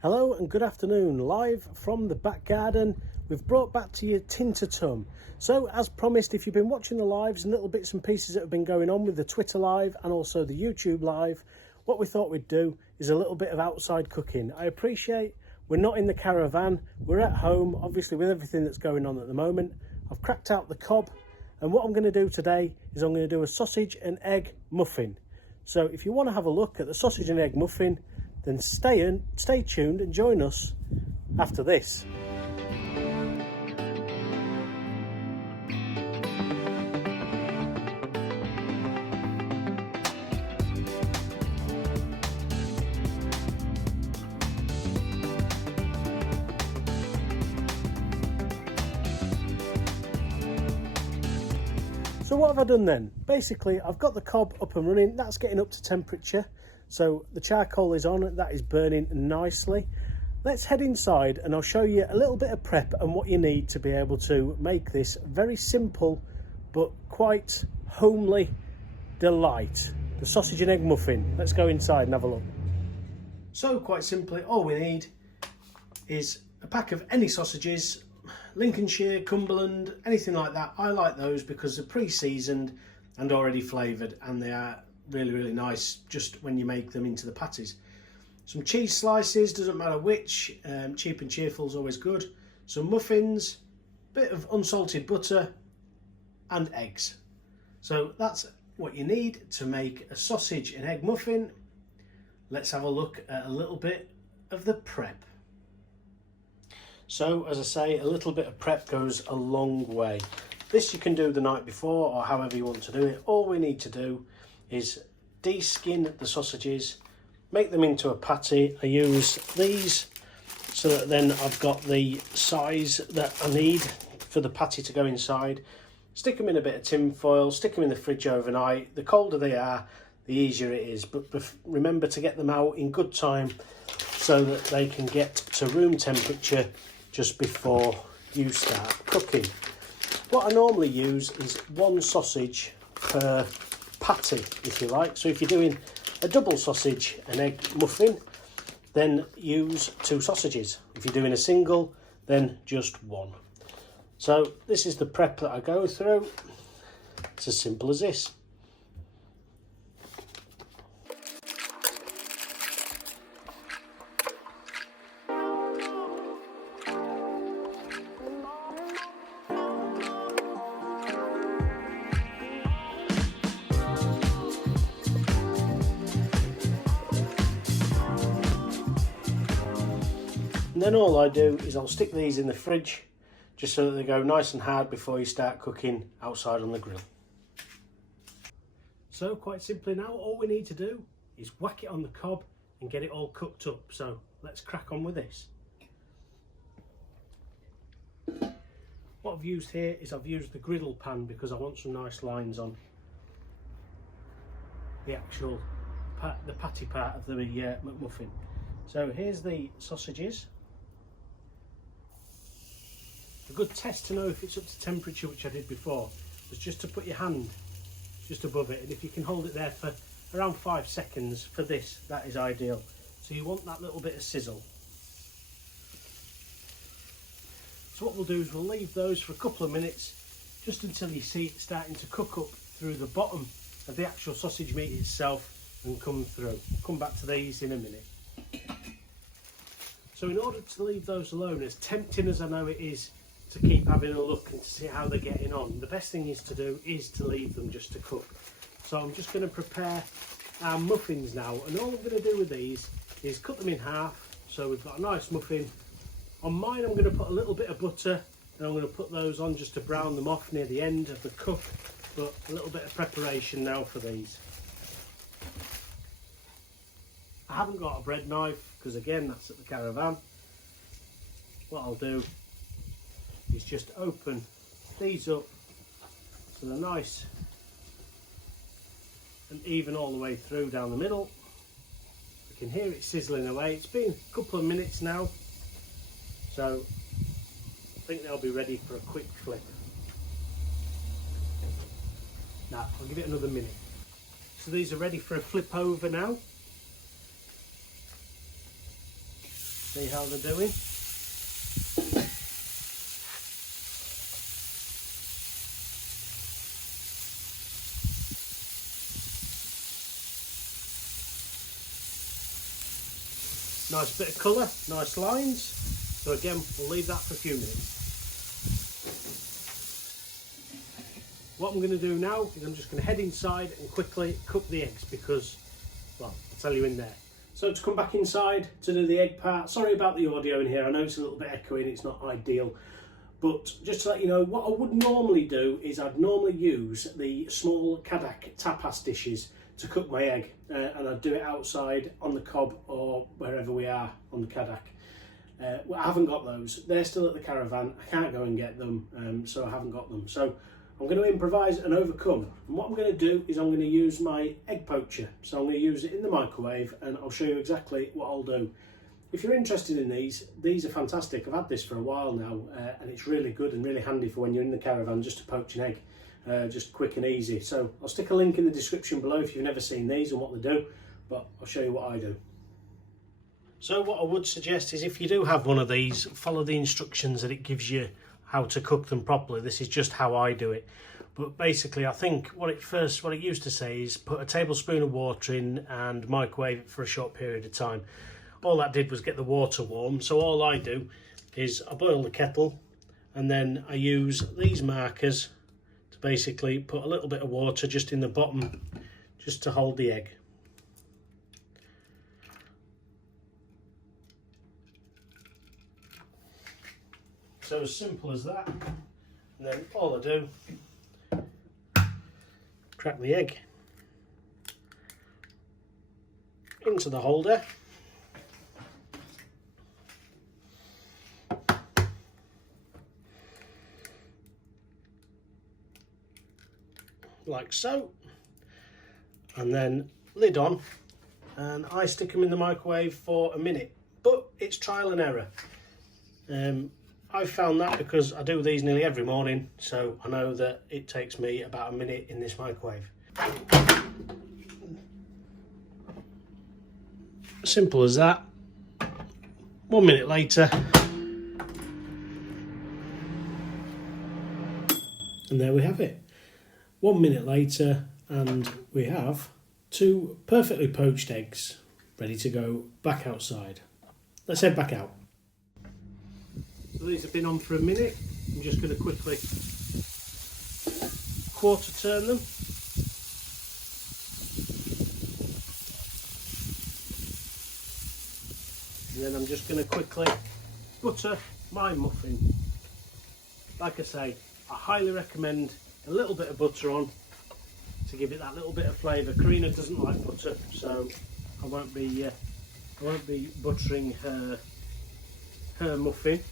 Hello and good afternoon, live from the back garden. We've brought back to you Tintertum. So as promised, if you've been watching the lives and little bits and pieces that have been going on with the Twitter live and also the YouTube live, what we thought we'd do is a little bit of outside cooking. I appreciate we're not in the caravan, we're at home, obviously with everything that's going on at the moment. I've cracked out the Cobb, and what I'm going to do today is I'm going to do a sausage and egg muffin. So if you want to have a look at the sausage and egg muffin, then stay tuned and join us after this. So what have I done then? Basically, I've got the Cobb up and running. That's getting up to temperature. So the charcoal is on, that is burning nicely. Let's head inside and I'll show you a little bit of prep and what you need to be able to make this very simple but quite homely delight. The sausage and egg muffin. Let's go inside and have a look. So quite simply, all we need is a pack of any sausages, Lincolnshire, Cumberland, anything like that. I like those because they're pre-seasoned and already flavoured, and they are really nice just when you make them into the patties. Some cheese slices, doesn't matter which, cheap and cheerful is always good. Some muffins, bit of unsalted butter and eggs. So that's what you need to make a sausage and egg muffin. Let's have a look at a little bit of the prep. So as I say, a little bit of prep goes a long way. This you can do the night before or however you want to do it. All we need to do is de-skin the sausages, make them into a patty. I use these so that then I've got the size that I need for the patty to go inside. Stick them in a bit of tin foil, stick them in the fridge overnight. The colder they are, the easier it is, but remember to get them out in good time so that they can get to room temperature just before you start cooking. What I normally use is one sausage per patty, if you like. So if you're doing a double sausage and egg muffin, then use 2 sausages. If you're doing a single, then just 1. So this is the prep that I go through. It's as simple as this. And then all I do is I'll stick these in the fridge just so that they go nice and hard before you start cooking outside on the grill. So quite simply now, all we need to do is whack it on the Cobb and get it all cooked up. So let's crack on with this. What I've used here is I've used the griddle pan because I want some nice lines on the actual the patty part of the McMuffin. So here's the sausages. A good test to know if it's up to temperature, which I did before, was just to put your hand just above it, and if you can hold it there for around 5 seconds for this, that is ideal. So you want that little bit of sizzle. So what we'll do is we'll leave those for a couple of minutes just until you see it starting to cook up through the bottom of the actual sausage meat itself and come through. I'll come back to these in a minute. So in order to leave those alone, as tempting as I know it is to keep having a look and to see how they're getting on, the best thing is to leave them just to cook. So I'm just going to prepare our muffins now, and all I'm going to do with these is cut them in half so we've got a nice muffin. On mine I'm going to put a little bit of butter and I'm going to put those on just to brown them off near the end of the cook, but a little bit of preparation now for these. I haven't got a bread knife because again that's at the caravan. What I'll do is just open these up so they're nice and even all the way through down the middle. You can hear it sizzling away. It's been a couple of minutes now, so I think they'll be ready for a quick flip. Now I'll give it another minute. So these are ready for a flip over now. see how they're doing. Nice bit of colour, nice lines. So again, we'll leave that for a few minutes. What I'm going to do now is I'm just going to head inside and quickly cook the eggs because, well, I'll tell you in there. So to come back inside to do the egg part, sorry about the audio in here, I know it's a little bit echoey and it's not ideal, but just to let you know, what I would normally do is I'd normally use the small Cadac tapas dishes to cook my egg, and I'd do it outside on the Cobb or wherever we are on the Cadac. Well, I haven't got those, they're still at the Caravan, I can't go and get them, so I haven't got them. So I'm going to improvise and overcome, and what I'm going to do is I'm going to use my egg poacher. So I'm going to use it in the microwave and I'll show you exactly what I'll do. If you're interested in these are fantastic. I've had this for a while now, and it's really good and really handy for when you're in the Caravan just to poach an egg. Just quick and easy. So I'll stick a link in the description below if you've never seen these and what they do, but I'll show you what I do. So what I would suggest is if you do have one of these, follow the instructions that it gives you how to cook them properly. This is just how I do it. But basically I think what it used to say is put a tablespoon of water in and microwave it for a short period of time. All that did was get the water warm. So all I do is I boil the kettle and then I use these markers to basically put a little bit of water just in the bottom just to hold the egg. So as simple as that, and then all I do, crack the egg into the holder, like so, and then lid on, and I stick them in the microwave for a minute, but it's trial and error. I've found that because I do these nearly every morning, so I know that it takes me about a minute in this microwave. Simple as that. 1 minute later, and there we have it. 1 minute later, and we have 2 perfectly poached eggs ready to go back outside. Let's head back out. So these have been on for a minute. I'm just going to quickly quarter turn them. And then I'm just going to quickly butter my muffin. Like I say, I highly recommend a little bit of butter on to give it that little bit of flavour. Karina doesn't like butter, so I won't be buttering her muffin.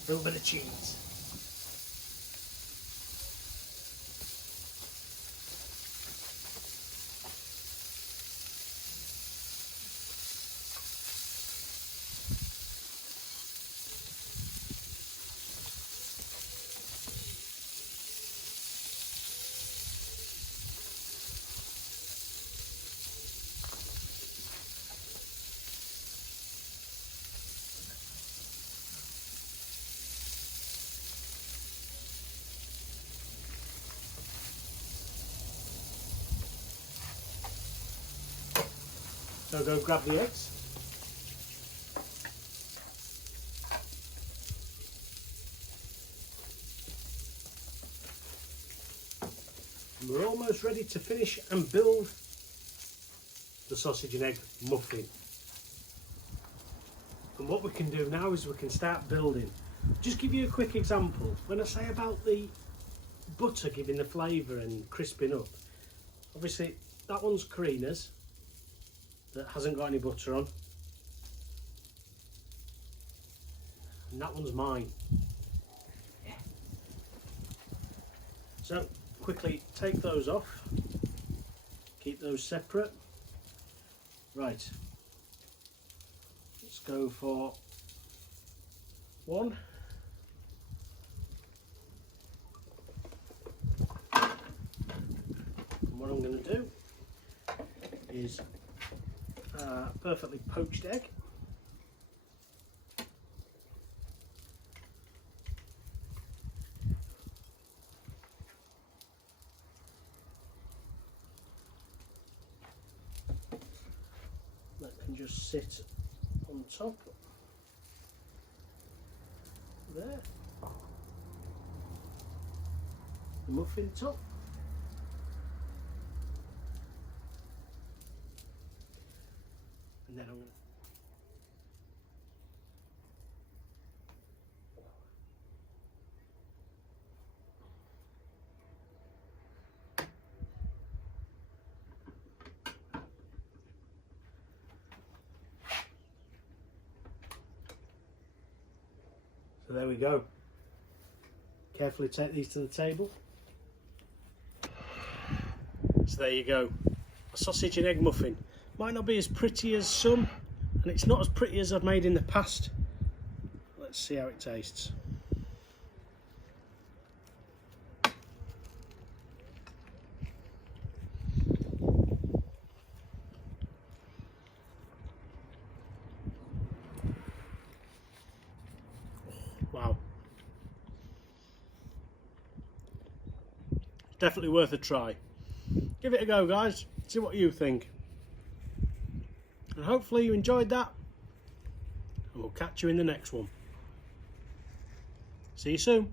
A little bit of cheese. So go grab the eggs. And we're almost ready to finish and build the sausage and egg muffin. And what we can do now is we can start building. Just give you a quick example. When I say about the butter giving the flavour and crisping up, obviously that one's Karina's, that hasn't got any butter on, and that one's mine. Yeah. So quickly take those off, keep those separate. Right, let's go for 1, what I'm going to do is perfectly poached egg. That can just sit on top there. The muffin top. And then I'm going to So there we go. Carefully take these to the table. So there you go. A sausage and egg muffin. Might not be as pretty as some, and it's not as pretty as I've made in the past. Let's see how it tastes. Wow. Definitely worth a try. Give it a go, guys. See what you think. And hopefully you enjoyed that. And we'll catch you in the next one. See you soon.